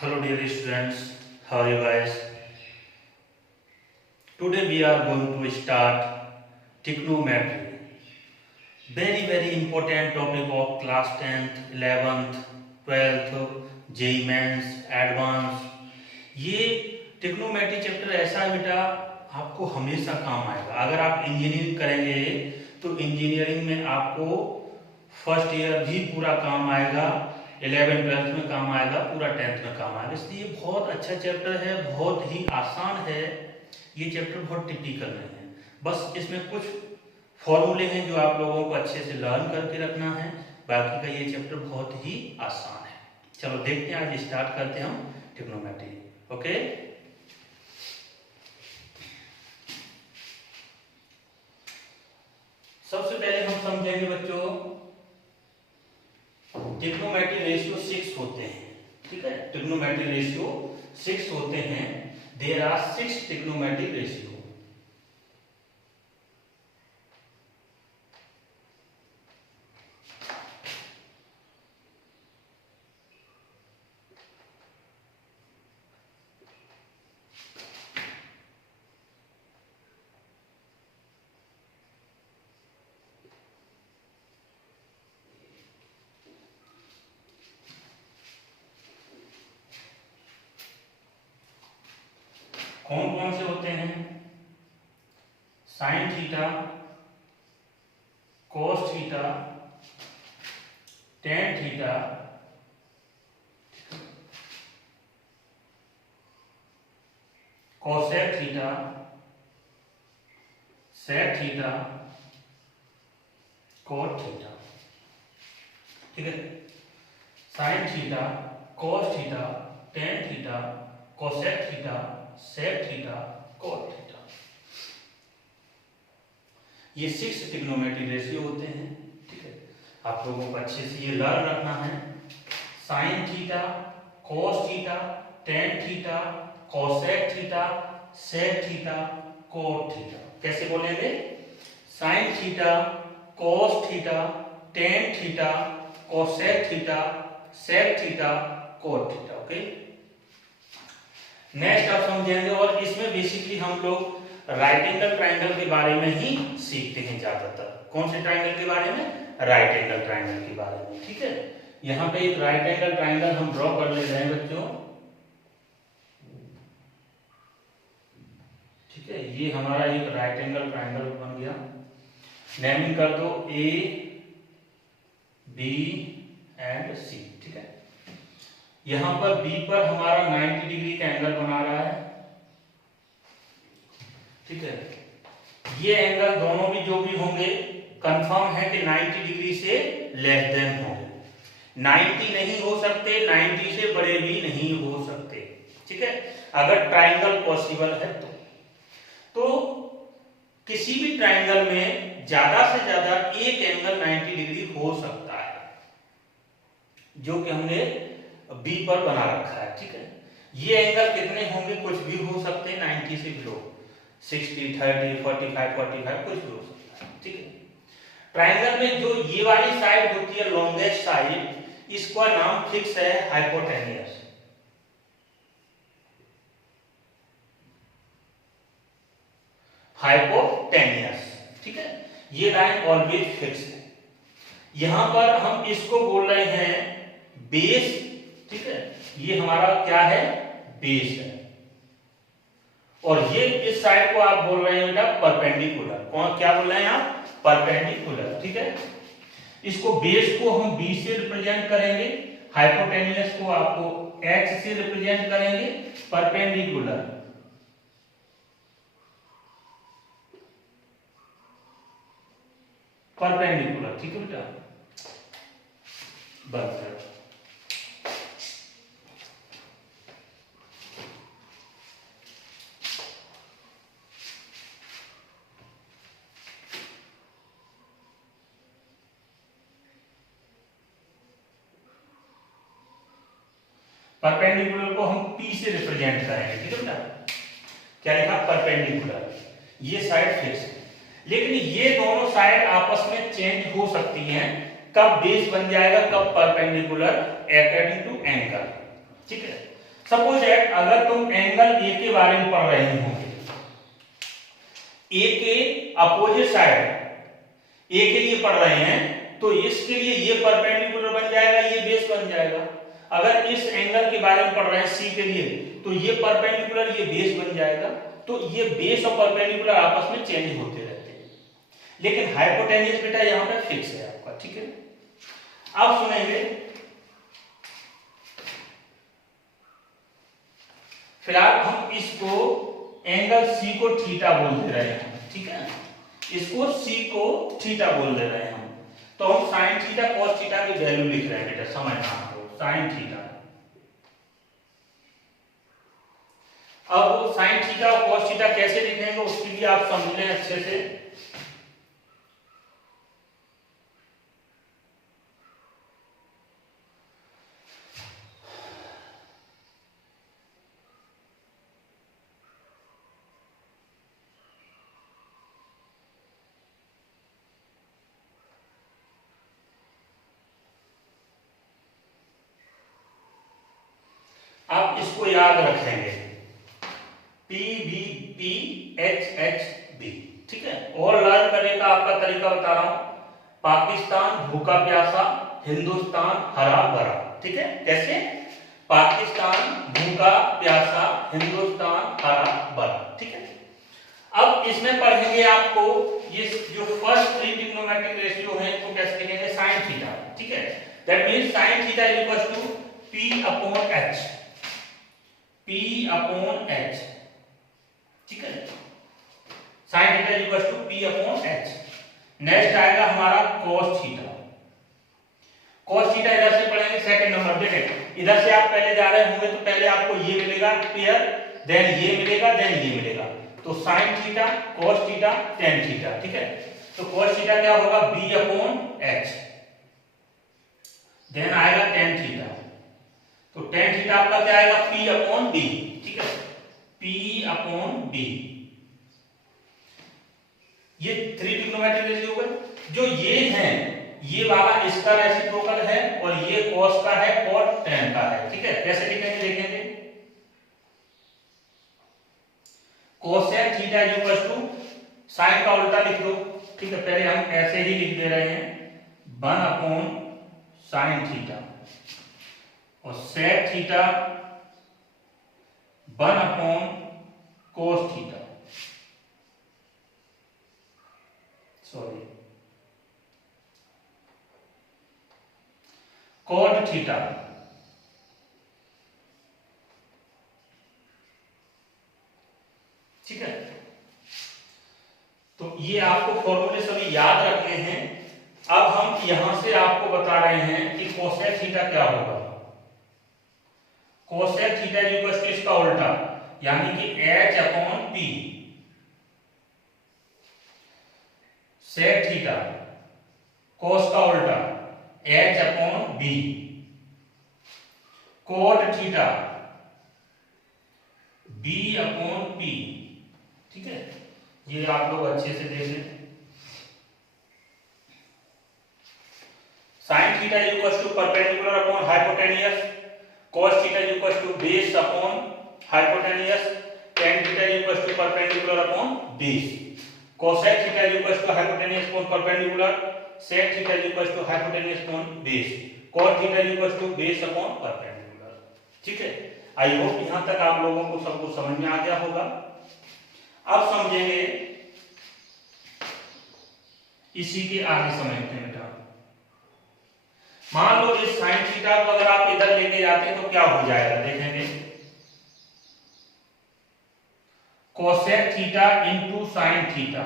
Hello dear students, how are you guys? Today we are going to start trigonometry. Very important topic of class 10th, 11th, 12th, JEE Mains, Advanced. ये trigonometry chapter ऐसा है बेटा आपको हमेशा काम आएगा। अगर आप इंजीनियरिंग करेंगे तो इंजीनियरिंग में आपको फर्स्ट ईयर भी पूरा काम आएगा, 11 12th में काम आएगा, पूरा 10th में काम आएगा। इसलिए बहुत अच्छा चैप्टर है, बहुत ही आसान है। ये चैप्टर बहुत टिपिकल नहीं है, बस इसमें कुछ फॉर्मूले हैं जो आप लोगों को अच्छे से लर्न करके रखना है। बाकी का ये चैप्टर बहुत ही आसान है। चलो देखते हैं, आज स्टार्ट करते हैं हम ट्रिग्नोमेट्री। ओके, सबसे पहले हम समझेंगे बच्चों ट्रिग्नोमेट्री रेशियो 6 होते हैं। ठीक है, ट्रिग्नोमेट्री रेशियो 6 होते हैं। There are 6 trigonometry ratio. कौन कौन से होते हैं? Sine theta, cos theta, tan theta, cosec theta, sec theta, cot theta. ठीक है, sine theta, cos theta, tan theta, cosec theta, sec theta, cot theta. ये 6 ट्रिग्नोमेट्री रेशियो होते हैं। ठीक है, आप लोगों को अच्छे से ये लर्न रखना है। Sine theta, cos theta, tan theta, cosec theta, sec theta, cot theta. कैसे बोलेंगे? Sine theta, cos theta, tan theta, cosec theta, sec theta, cot theta. Okay, next आप समझेंगे, और इसमें बेसिकली हम लोग राइट एंगल ट्रायंगल के बारे में ही सीखते हैं ज्यादातर। कौन से ट्रायंगल के बारे में? राइट एंगल ट्रायंगल के बारे में। ठीक है, यहाँ पे एक राइट एंगल ट्रायंगल हम ड्रॉ कर ले रहे हैं बच्चों। ठीक है, ये हमारा एक राइट एंगल ट्रायंगल बन गया। नेमिंग कर दो ए, बी एंड सी। ठीक है, यहां पर बी पर हमारा 90 डिग्री का एंगल बना रहा है। ठीक है, ये एंगल दोनों भी जो भी होंगे कंफर्म है कि 90 डिग्री से लेस देन होंगे। 90 नहीं हो सकते, 90 से बड़े भी नहीं हो सकते। ठीक है, अगर ट्रायंगल पॉसिबल है तो किसी भी ट्रायंगल में ज्यादा से ज्यादा एक एंगल 90 डिग्री हो सकता है, जो कि हमने बी पर बना रखा है। ठीक है, ये एंगल कितने होंगे? कुछ भी हो सकते हैं, 90 से बिलो, 60, 30, 45, 45 कुछ भी हो सकता है। ठीक है, ट्रायंगल में जो ये वाली साइड होती है लॉन्गेस्ट साइड, इसका नाम फिक्स है हाइपोटेनियस। हाइपोटेनियस। ठीक है, ये लाइन ऑलवेज फिक्स है। यहां पर हम इसको बोल रहे हैं बेस। ठीक है, ये हमारा क्या है? बेस है। और ये इस साइड को आप बोल रहे हैं बेटा परपेंडिकुलर। कौन क्या बोल रहे हैं आप? परपेंडिकुलर। ठीक है, इसको बेस को हम बी से रिप्रेजेंट करेंगे, हाइपोटेनियस को आपको एक्स से रिप्रेजेंट करेंगे, परपेंडिकुलर परपेंडिकुलर। ठीक है बेटा, बस परपेंडिकुलर को हम P से रिप्रेजेंट करेंगे। ठीक है बेटा, क्या लिखा? परपेंडिकुलर। ये साइड फिक्स है, लेकिन ये दोनों साइड आपस में चेंज हो सकती हैं। कब बेस बन जाएगा, कब परपेंडिकुलर, अकॉर्डिंग टू एंगल। ठीक है, सपोज दैट अगर तुम एंगल ए के बारे में पढ़ रहे होंगे, ए के अपोजिट साइड ए के लिए पढ़ रहे हैं, तो इसके लिए ये परपेंडिकुलर बन जाएगा, ये बेस बन जाएगा। अगर इस एंगल के बारे में पढ़ रहे हैं सी के लिए, तो ये परपेंडिकुलर ये बेस बन जाएगा। तो ये बेस और परपेंडिकुलर आपस में चेंज होते रहते हैं, लेकिन हाइपोटेन्यूज बेटा यहाँ पे फिक्स है आपका, ठीक है। अब सुनेंगे, फिलहाल हम इसको एंगल सी को थीटा बोल दे रहे हैं, ठीक है, इसको सी को थीटा बोल दे रहे हैं हम। तो हम साइन थीटा कॉस थीटा की वैल्यू लिख रहे हैं बेटा, समझना आपको, साइन थीटा। अब साइन थीटा और कॉस थीटा कैसे लिखेंगे उसके लिए आप समझ लें अच्छे से। आप इसको याद रखेंगे, P B P H H B, ठीक है। और लर्न करने का आपका तरीका बता रहा हूं, पाकिस्तान भूखा प्यासा, हिंदुस्तान हरा भरा, ठीक है। कैसे? पाकिस्तान भूखा प्यासा, हिंदुस्तान हरा भरा, ठीक है। अब इसमें पढ़ेंगे आपको ये जो फर्स्ट थ्री ट्रिग्नोमेट्रिक रेशियो है तो कैसे लिखेंगे, साइन थीटा, ठीक है। That means sine theta is equal to P upon H, P upon H, ठीक है। Sine theta is equal to P upon H। Next आएगा हमारा cos थीटा। cos थीटा इधर से पढ़ेंगे सेकंड नंबर, देखिए इधर से आप पहले जा रहे होंगे तो पहले आपको ये मिलेगा पेयर, देन ये मिलेगा, देन ये मिलेगा। तो sine theta cos theta tan theta, ठीक है। तो cos थीटा क्या होगा, B अपॉन H, देन आएगा tan थीटा। तो tan थीटा आपका क्या आएगा, P अपॉन B, ठीक है, P अपॉन B। ये थ्री ट्रिग्नोमेट्रिक रेशियो हो गए। जो ये है, ये वाला इसका रेसिप्रोकल है और ये cos का है और tan का है, ठीक है। कैसे लिखेंगे देखेंगे, cosec theta is equal to sine का उल्टा लिख दो, ठीक है। पहले हम ऐसे ही लिख दे रहे हैं 1 अपॉन साइन थीटा, और sec theta 1 upon cos theta, sorry cot theta, ठीक है। तो ये आपको फॉर्मूले सभी याद रखने हैं। अब हम यहां से आपको बता रहे हैं कि cosec थीटा क्या होगा। cosec theta is equal to इसका उल्टा, यानी कि h upon p, sec theta cos का उल्टा h upon b, cot theta b upon p, ठीक है। ये आप लोग अच्छे से देख लें। Sine theta is equal to perpendicular upon hypotenuse, cos theta is equal to base upon hypotenuse, tan theta is equal to perpendicular upon base, cosec theta is equal to hypotenuse upon perpendicular, sec theta is equal to hypotenuse upon base, cot theta is equal to base upon perpendicular, ठीक है। I hope यहां तक आप लोगों को सबको समझ में आ गया होगा। अब समझेंगे इसी के आगे समझते हैं बेटा। मान लो इस साइन थीटा को अगर आप इधर लेके जाते हैं तो क्या हो जाएगा, देखेंगे cosec theta into sine theta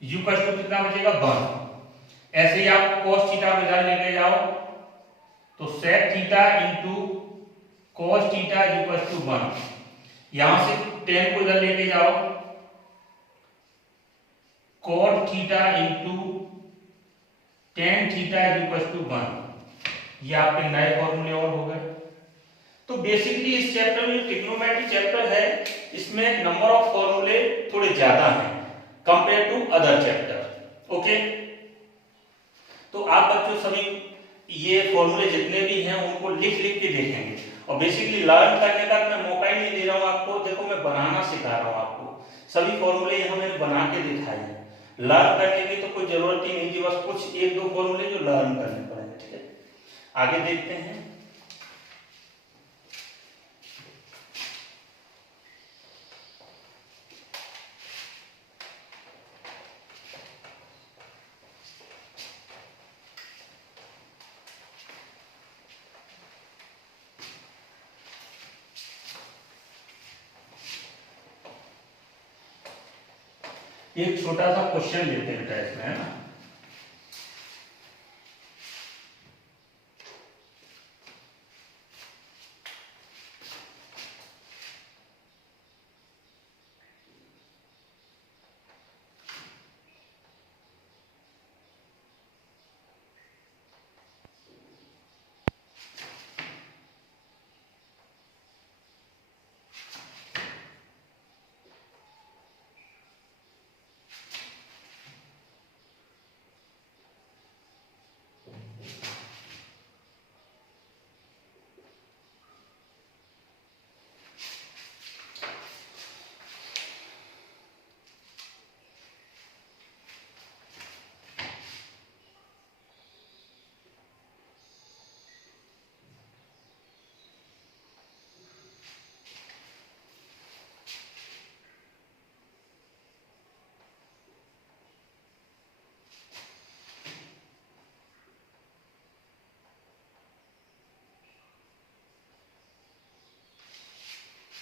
equal to कितना बचेगा, 1। ऐसे ही आप cos थीटा को इधर लेके जाओ तो sec theta into cos theta equal to 1। यहां से tan को इधर लेके जाओ, cot theta into tan theta equal to 1। ये आपके नए फॉर्मूले और हो गए। तो बेसिकली इस चैप्टर में ट्रिग्नोमेट्री चैप्टर है, इसमें नंबर ऑफ फॉर्मूले थोड़े ज्यादा हैं compare to other chapter, okay. तो आप बच्चों सभी ये फॉर्मूले जितने भी हैं उनको लिख लिख के देखेंगे। और बेसिकली लर्न करने का मैं मौका ही नहीं दे रहा हूँ आपको, देखो मैं बनाना सिखा रहा हूँ आपको। सभी फॉर्मूले यहाँ मैंने बना के दिखाए हैं। लर्न करने की तो कोई जरूरत ही नहीं कि बस कुछ एक दो फॉर्मूले जो लर्न करने पड़ेंगे, ठीक है। आगे देखते हैं। एक छोटा सा क्वेश्चन लेते हैं बेटा इसमें, है ना।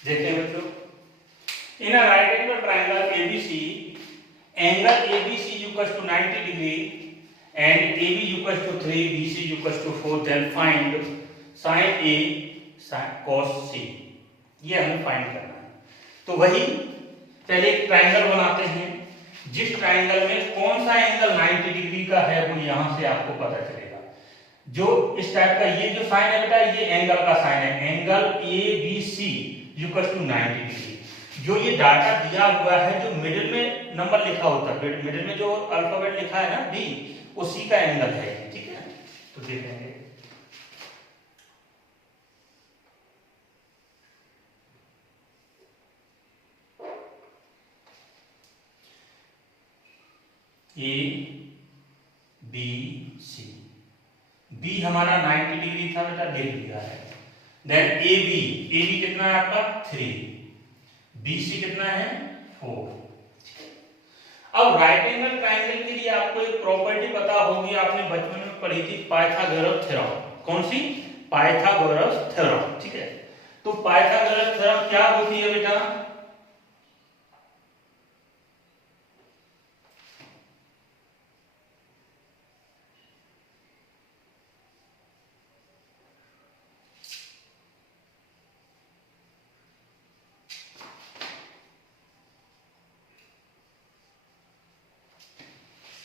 देखते हैं बच्चों, in a right angle triangle ABC, angle ABC equals to 90 degree and AB equals to 3, BC equals to 4, then find sin A cos C। ये हमें फाइंड करना है। तो वही पहले एक ट्रायंगल बनाते हैं, जिस ट्रायंगल में कौन सा एंगल 90 डिग्री का है वो यहां से आपको पता चलेगा। जो इस टाइप का ये जो साइन है बेटा, ये एंगल का साइन है, angle ABC equal to 90 degree. जो ये डाटा दिया हुआ है, जो मिडिल में नंबर लिखा होता है, मिडिल में जो अल्फाबेट लिखा है ना D, उसी का एंगल है, ठीक है। तो देखेंगे ABC, B हमारा 90 डिग्री था बेटा, लिख दिया है। देन AB कितना है आपका 3, BC कितना है 4। अब राइट एंगल ट्रायंगल के लिए आपको एक प्रॉपर्टी पता होगी, आपने बचपन में पढ़ी थी, पाइथागोरस थ्योरम। कौन सी? पाइथागोरस थ्योरम, ठीक है। तो पाइथागोरस थ्योरम क्या होती है बेटा?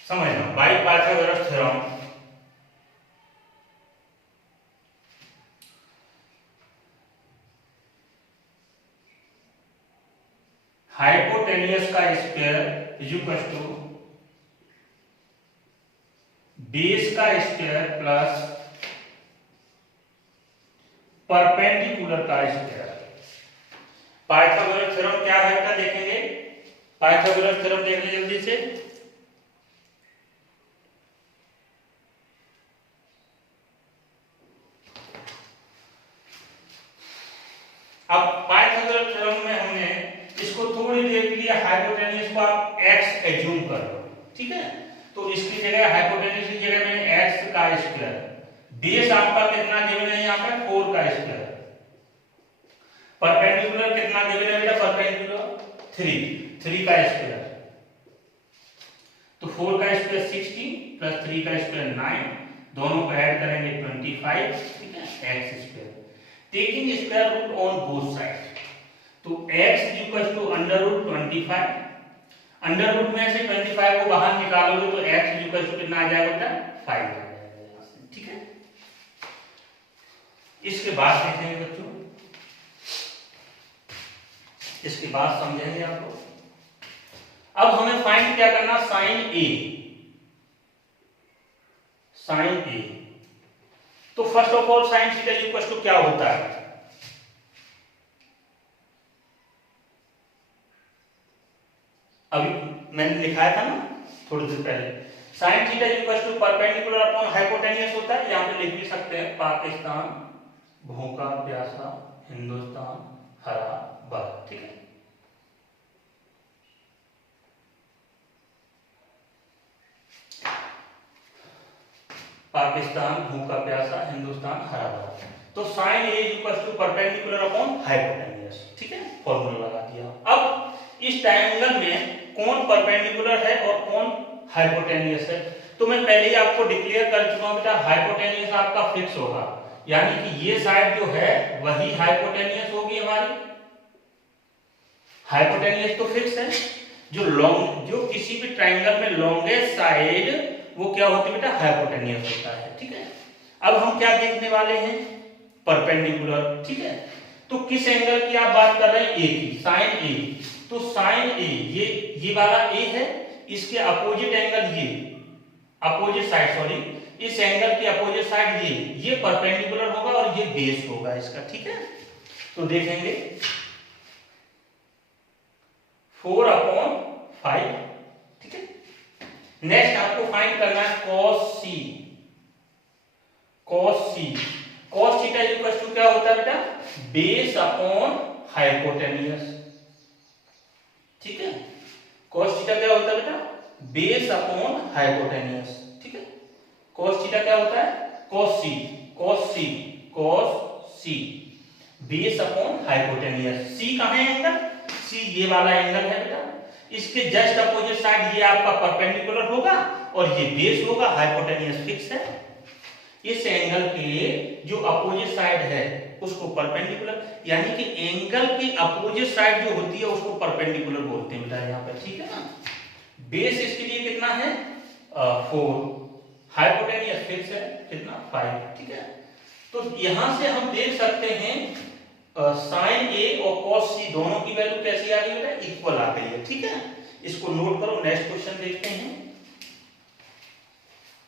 समझना, बाय पाइथागोरस थ्योरम हाइपोटेन्यूस का square is equal to base का स्क्वायर प्लस परपेंडिकुलर का स्क्वायर। पाइथागोरस थ्योरम क्या है बेटा, देखेंगे। पाइथागोरस थ्योरम देख लीजिए जल्दी से। अब पाइथागोरस थ्योरम में हमने इसको थोड़ी देर के लिए हाइपोटेन्यूस को आप x एज्यूम कर लो, ठीक है। तो इसकी जगह हाइपोटेन्यूस की जगह मैंने x का स्क्वायर, बेस आपका कितना गिवन है यहाँ पे 4 का स्क्वायर, परपेंडिकुलर कितना गिवन है बेटा, परपेंडिकुलर 3 का स्क्वायर। तो 4 का स्क्वायर 16 प्लस 3 का स्क्वायर 9, दोनों को ऐड करेंगे 25, ठीक है, x square. Taking square root on both side, तो x equal to under root 25, under root में से 25 को बाहर निकालोगे तो x इक्वल टू कितना आ जाएगा बेटा 5 आ जाएगा, ठीक है। इसके बाद देखेंगे बच्चों, इसके बाद समझेंगे आपको। अब हमें फाइंड क्या करना, साइन A। तो first of all sine theta equal to क्या होता है? अभी मैंने लिखाया था ना थोड़ी देर पहले, sine theta equal to perpendicular upon hypotenuse होता है। यहाँ पे लिख भी सकते हैं पाकिस्तान भूखा प्यासा हिंदुस्तान हरा भरा, ठीक है। पाकिस्तान भूखा प्यासा हिंदुस्तान हरा भरा, तो sine A equal to perpendicular upon hypotenuse, ठीक है, फॉर्मूला लगा दिया। अब इस ट्रायंगल में कौन परपेंडिकुलर है और कौन हाइपोटेन्यूस है, तो मैं पहले ही आपको डिक्लेयर कर चुका हूं बेटा, हाइपोटेन्यूस आपका फिक्स होगा, यानी कि ये साइड जो है वही हाइपोटेन्यूस होगी हमारी। हाइपोटेन्यूस तो फिक्स है, जो किसी भी ट्रायंगल में लॉन्गेस्ट साइड वो क्या होती है बेटा, हाइपोटेन्यूस होता है, ठीक है। अब हम क्या देखने वाले हैं, परपेंडिकुलर, ठीक है। तो किस एंगल की आप बात कर रहे हैं, ए की, साइन ए। तो साइन ए ये वाला ए है, इसके अपोजिट एंगल ये अपोजिट साइड, सॉरी इस एंगल की अपोजिट साइड ये परपेंडिकुलर होगा और ये बेस होगा इसका, ठीक है। तो देखेंगे 4/5, ठीक है। नेक्स्ट आपको फाइंड करना है cos c। cos theta equal to क्या होता है बेटा, बेस अपॉन हाइपोटेन्यूस, ठीक है। cos थीटा क्या होता है बेटा, बेस अपॉन हाइपोटेन्यूस, ठीक है। cos थीटा क्या होता है, cos c base upon hypotenuse. c कहां है एंगल, c ये वाला एंगल है बेटा, इसके जस्ट अपोजिट साइड ये आपका परपेंडिकुलर होगा और ये बेस होगा, हाइपोटेन्यूस फिक्स है। इस एंगल के जो अपोजिट साइड है उसको परपेंडिकुलर, यानी कि एंगल की अपोजिट साइड जो होती है उसको परपेंडिकुलर बोलते हैं बेटा यहाँ पे, ठीक है ना। बेस इसके लिए कितना है 4, हाइपोटेन्यूस फिक्स है कितना 5, ठीक है। तो यहां से हम देख सकते हैं साइन ए और cos c दोनों की वैल्यू कैसी आ गई है, इक्वल आ गई है, ठीक है। इसको नोट करो, नेक्स्ट क्वेश्चन देखते हैं।